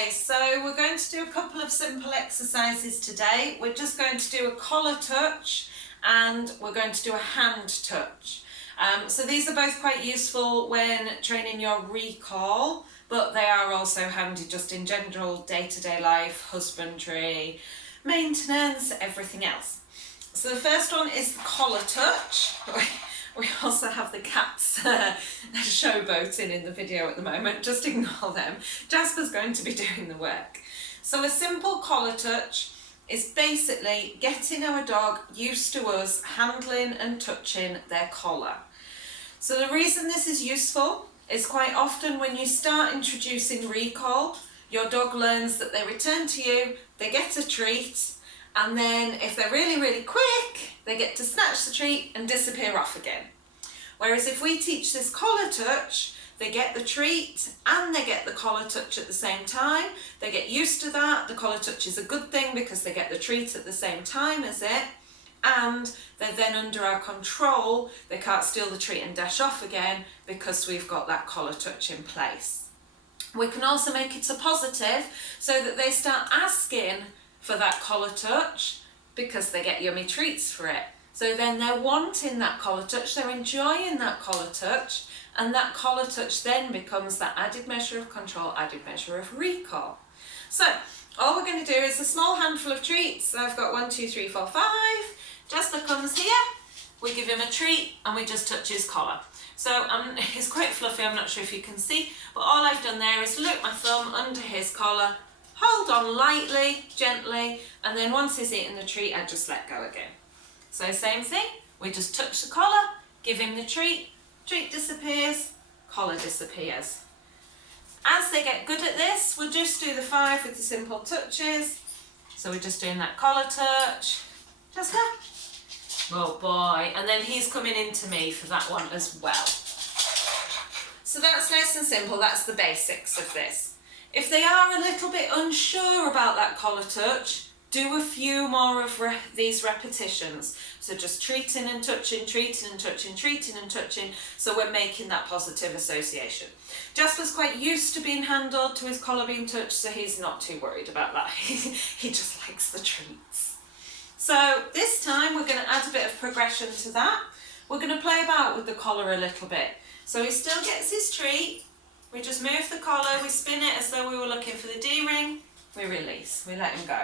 Okay, so we're going to do a couple of simple exercises today. We're just going to do a collar touch and we're going to do a hand touch. So these are both quite useful when training your recall, but they are also handy just in general day-to-day life, husbandry, maintenance, everything else. So the first one is the collar touch. We also have the cats showboating in the video at the moment, just ignore them. Jasper's going to be doing the work. So a simple collar touch is basically getting our dog used to us handling and touching their collar. So the reason this is useful is quite often when you start introducing recall, your dog learns that they return to you, they get a treat, and then if they're really, really quick, they get to snatch the treat and disappear off again. Whereas if we teach this collar touch, they get the treat and they get the collar touch at the same time. They get used to that. The collar touch is a good thing because they get the treat at the same time as it, and they're then under our control. They can't steal the treat and dash off again because we've got that collar touch in place. We can also make it a positive so that they start asking for that collar touch because they get yummy treats for it. So then they're wanting that collar touch, they're enjoying that collar touch, and that collar touch then becomes that added measure of control, added measure of recall. So all we're going to do is a small handful of treats. So I've got 1, 2, 3, 4, 5. Jasper comes here, we give him a treat and we just touch his collar. So he's quite fluffy, I'm not sure if you can see, but all I've done there is loop my thumb under his collar, hold on lightly, gently, and then once he's eaten the treat, I just let go again. So same thing, we just touch the collar, give him the treat disappears, collar disappears. As they get good at this, we'll just do the 5 with the simple touches. So we're just doing that collar touch, just that. Oh boy, and then he's coming into me for that one as well. So that's nice and simple, that's the basics of this. If they are a little bit unsure about that collar touch, do a few more of these repetitions. So just treating and touching, treating and touching, treating and touching, so we're making that positive association. Jasper's quite used to being handled, to his collar being touched, so he's not too worried about that. He just likes the treats. So this time we're going to add a bit of progression to that. We're going to play about with the collar a little bit. So he still gets his treat, we just move the collar, we spin it as though we were looking for the D-ring, we release, we let him go.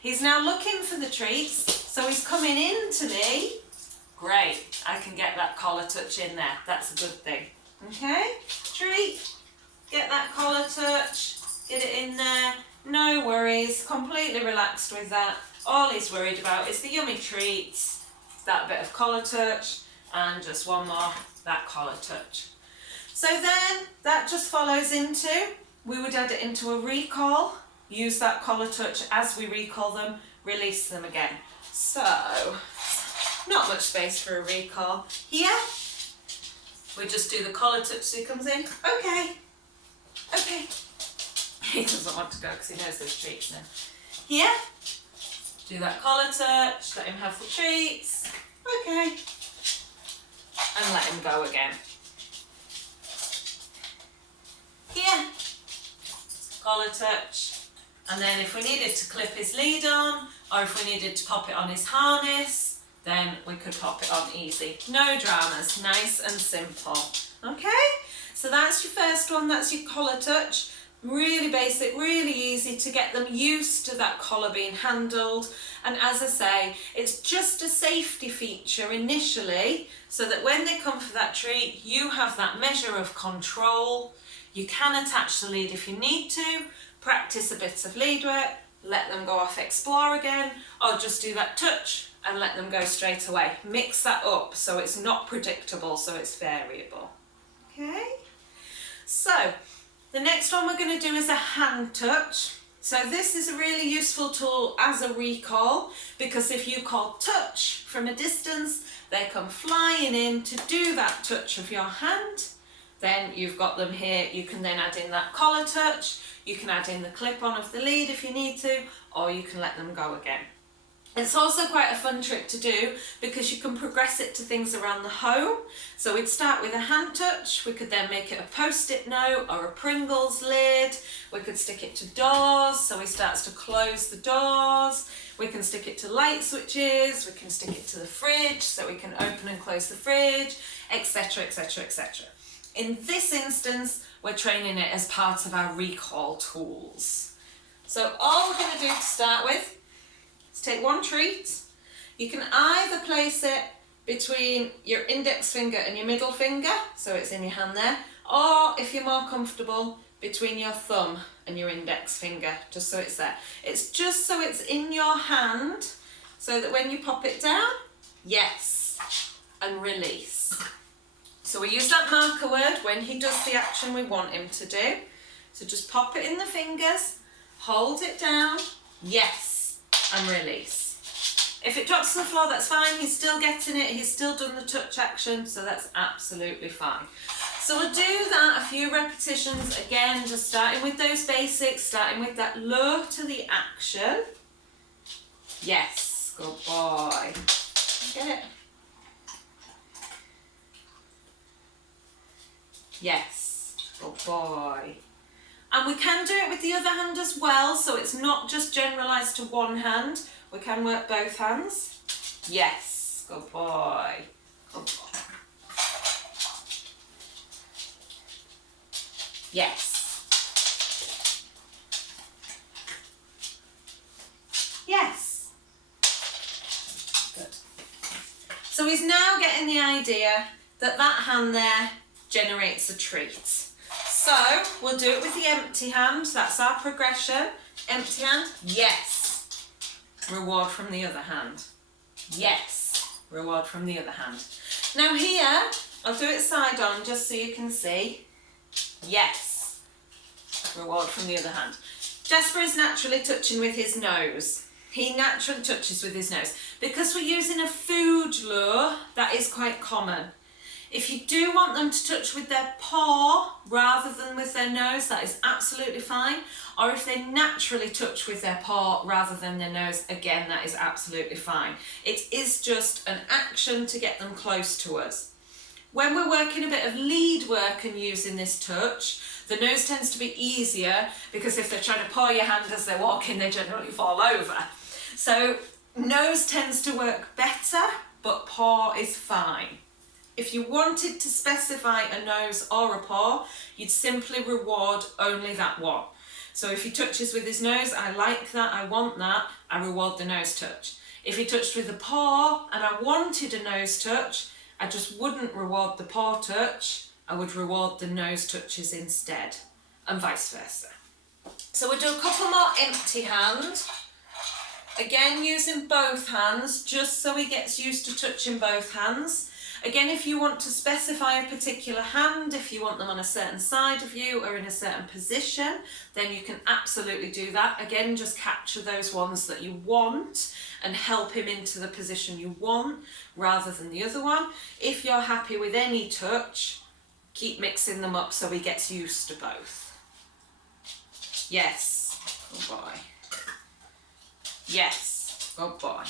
He's now looking for the treats, so he's coming into me. Great, I can get that collar touch in there, that's a good thing. Okay, treat, get that collar touch, get it in there, no worries, completely relaxed with that. All he's worried about is the yummy treats, that bit of collar touch, and just one more, that collar touch. So then that just follows into, we would add it into a recall, use that collar touch as we recall them, release them again. So, not much space for a recall. Here, we just do the collar touch so he comes in. Okay, okay. He doesn't want to go because he knows there's treats now. Here, do that collar touch, let him have the treats. Okay. And let him go again. Here, collar touch, and then if we needed to clip his lead on, or if we needed to pop it on his harness, then we could pop it on easy. No dramas, nice and simple. Okay, so that's your first one, that's your collar touch. Really basic, really easy to get them used to that collar being handled. And as I say, it's just a safety feature initially, so that when they come for that treat, you have that measure of control. You can attach the lead if you need to, practice a bit of lead work, let them go off explore again, or just do that touch and let them go straight away. Mix that up so it's not predictable, so it's variable. Okay, so the next one we're going to do is a hand touch. So this is a really useful tool as a recall, because if you call touch from a distance, they come flying in to do that touch of your hand. Then you've got them here, you can then add in that collar touch, you can add in the clip-on of the lead if you need to, or you can let them go again. It's also quite a fun trick to do because you can progress it to things around the home. So we'd start with a hand touch, we could then make it a post-it note or a Pringles lid, we could stick it to doors, so he starts to close the doors, we can stick it to light switches, we can stick it to the fridge, so we can open and close the fridge, etc, etc, etc. In this instance, we're training it as part of our recall tools. So all we're going to do to start with, take one treat. You can either place it between your index finger and your middle finger, so it's in your hand there, or if you're more comfortable, between your thumb and your index finger, just so it's there. It's just so it's in your hand, so that when you pop it down, yes, and release. So we use that marker word when he does the action we want him to do. So just pop it in the fingers, hold it down, yes, and release. If it drops to the floor, that's fine. He's still getting it. He's still done the touch action, so that's absolutely fine. So we'll do that a few repetitions again, just starting with those basics, starting with that low to the action. Yes, good boy. Get it? Yes, good boy. And we can do it with the other hand as well, so it's not just generalised to one hand. We can work both hands. Yes, good boy. Good boy. Yes. Yes. Good. So he's now getting the idea that that hand there generates a treat. So we'll do it with the empty hand. That's our progression. Empty hand, yes. Reward from the other hand. Yes. Reward from the other hand. Now here, I'll do it side on just so you can see. Yes. Reward from the other hand. Jasper is naturally touching with his nose. He naturally touches with his nose. Because we're using a food lure, that is quite common. If you do want them to touch with their paw rather than with their nose, that is absolutely fine. Or if they naturally touch with their paw rather than their nose, again, that is absolutely fine. It is just an action to get them close to us. When we're working a bit of lead work and using this touch, the nose tends to be easier because if they're trying to paw your hand as they're walking, they generally fall over. So nose tends to work better, but paw is fine. If you wanted to specify a nose or a paw, you'd simply reward only that one. So if he touches with his nose, I like that, I want that, I reward the nose touch. If he touched with a paw and I wanted a nose touch, I just wouldn't reward the paw touch, I would reward the nose touches instead, and vice versa. So we'll do a couple more empty hand. Again, using both hands, just so he gets used to touching both hands. Again, if you want to specify a particular hand, if you want them on a certain side of you or in a certain position, then you can absolutely do that. Again, just capture those ones that you want and help him into the position you want rather than the other one. If you're happy with any touch, keep mixing them up so he gets used to both. Yes, good boy. Yes, good boy.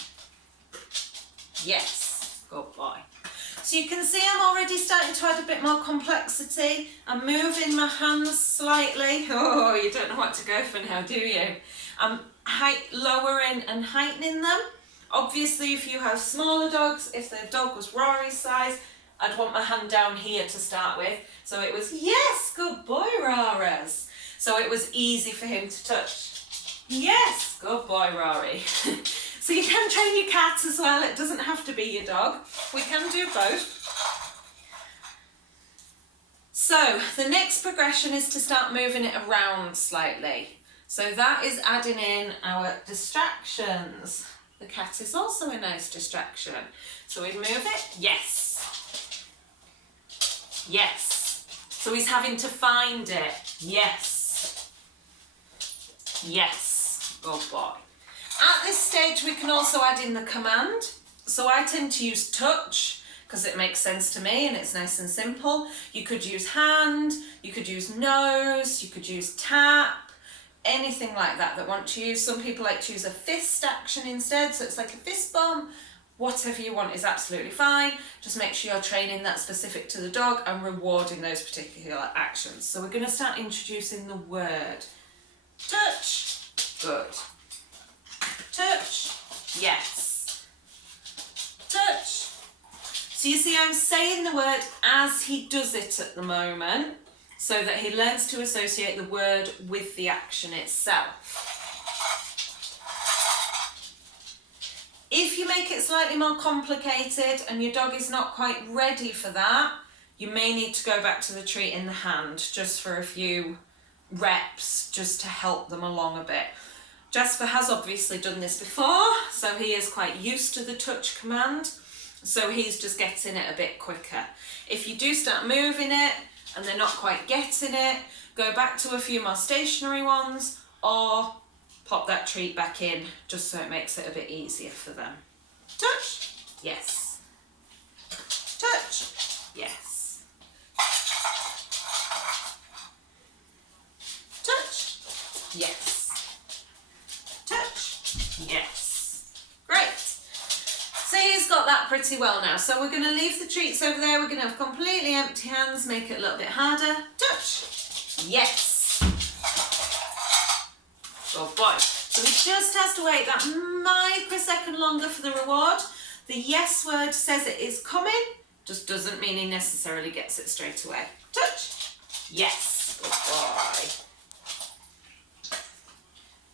Yes, good boy. So you can see I'm already starting to add a bit more complexity. I'm moving my hands slightly. Oh, you don't know what to go for now, do you? I'm lowering and heightening them. Obviously, if you have smaller dogs, if the dog was Rory's size, I'd want my hand down here to start with. So it was, yes, good boy, Raras. So it was easy for him to touch. Yes, good boy, Rory. So you can train your cat as well, it doesn't have to be your dog. We can do both. So the next progression is to start moving it around slightly. So that is adding in our distractions. The cat is also a nice distraction. So we move it, yes. Yes. So he's having to find it, yes. Yes, good boy. At this stage, we can also add in the command. So I tend to use touch because it makes sense to me and it's nice and simple. You could use hand, you could use nose, you could use tap. anything like that want to use. Some people like to use a fist action instead, so it's like a fist bump. Whatever you want is absolutely fine. Just make sure you're training that specific to the dog and rewarding those particular actions. So we're going to start introducing the word. Touch, good. Touch, yes. Touch. So you see I'm saying the word as he does it at the moment, so that he learns to associate the word with the action itself. If you make it slightly more complicated and your dog is not quite ready for that, you may need to go back to the treat in the hand just for a few reps, just to help them along a bit. Jasper has obviously done this before, so he is quite used to the touch command, so he's just getting it a bit quicker. If you do start moving it and they're not quite getting it, go back to a few more stationary ones or pop that treat back in just so it makes it a bit easier for them. Touch, yes. Touch, yes. Touch, yes. Touch, yes. Great. So he's got that pretty well now. So we're going to leave the treats over there. We're going to have completely empty hands, make it a little bit harder. Touch, yes. Good boy. So he just has to wait that microsecond longer for the reward. The yes word says it is coming, just doesn't mean he necessarily gets it straight away. Touch. Yes. Good boy.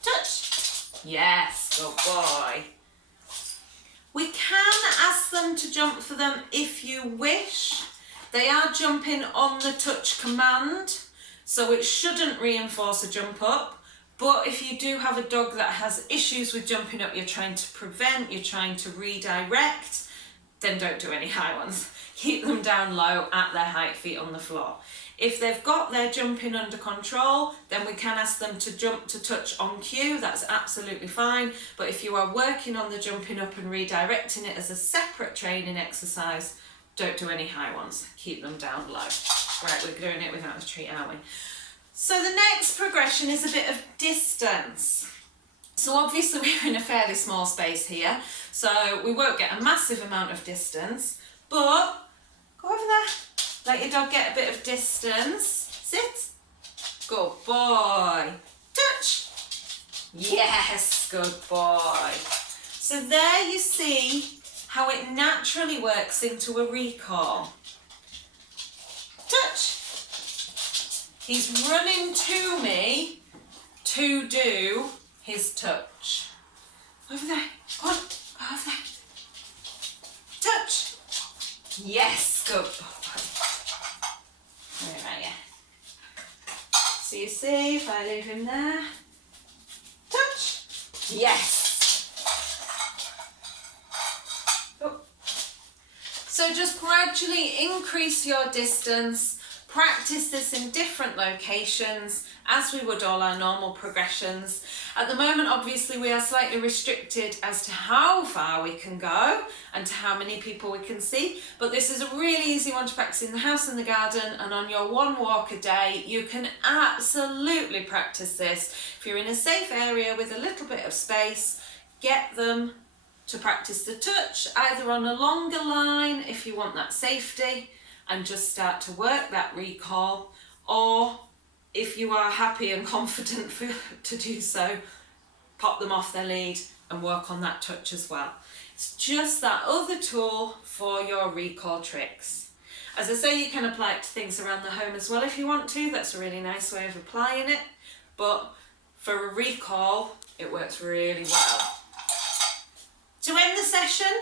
Touch. Yes. Good boy. We can ask them to jump for them if you wish. They are jumping on the touch command, so it shouldn't reinforce a jump up. But if you do have a dog that has issues with jumping up, you're trying to prevent, you're trying to redirect, then don't do any high ones. Keep them down low at their height, feet on the floor. If they've got their jumping under control, then we can ask them to jump to touch on cue. That's absolutely fine. But if you are working on the jumping up and redirecting it as a separate training exercise, don't do any high ones. Keep them down low. Right, we're doing it without a treat, aren't we? So the next progression is a bit of distance. So obviously we're in a fairly small space here, so we won't get a massive amount of distance, but go over there, let your dog get a bit of distance. Sit. Good boy. Touch. Yes, good boy. So there you see how it naturally works into a recall. Touch. He's running to me to do his touch. Over there. Go on. Go over there. Touch. Yes. Good boy. Where are you? So you see, if I leave him there. Touch. Yes. Oh. So just gradually increase your distance. Practice this in different locations as we would all our normal progressions. At the moment, obviously, we are slightly restricted as to how far we can go and to how many people we can see, but this is a really easy one to practice in the house and the garden, and on your one walk a day, you can absolutely practice this. If you're in a safe area with a little bit of space, get them to practice the touch, either on a longer line if you want that safety, and just start to work that recall, or if you are happy and confident to do so, pop them off their lead and work on that touch as well. It's just that other tool for your recall tricks. As I say, you can apply it to things around the home as well if you want to. That's a really nice way of applying it, but for a recall, it works really well. To end the session,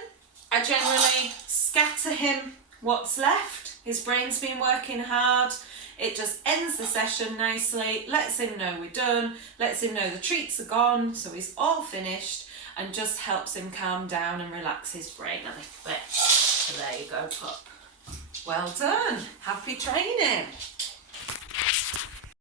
I generally scatter him what's left. His brain's been working hard. It just ends the session nicely, lets him know we're done, lets him know the treats are gone, so he's all finished, and just helps him calm down and relax his brain a little bit. So there you go, pup. Well done. Happy training.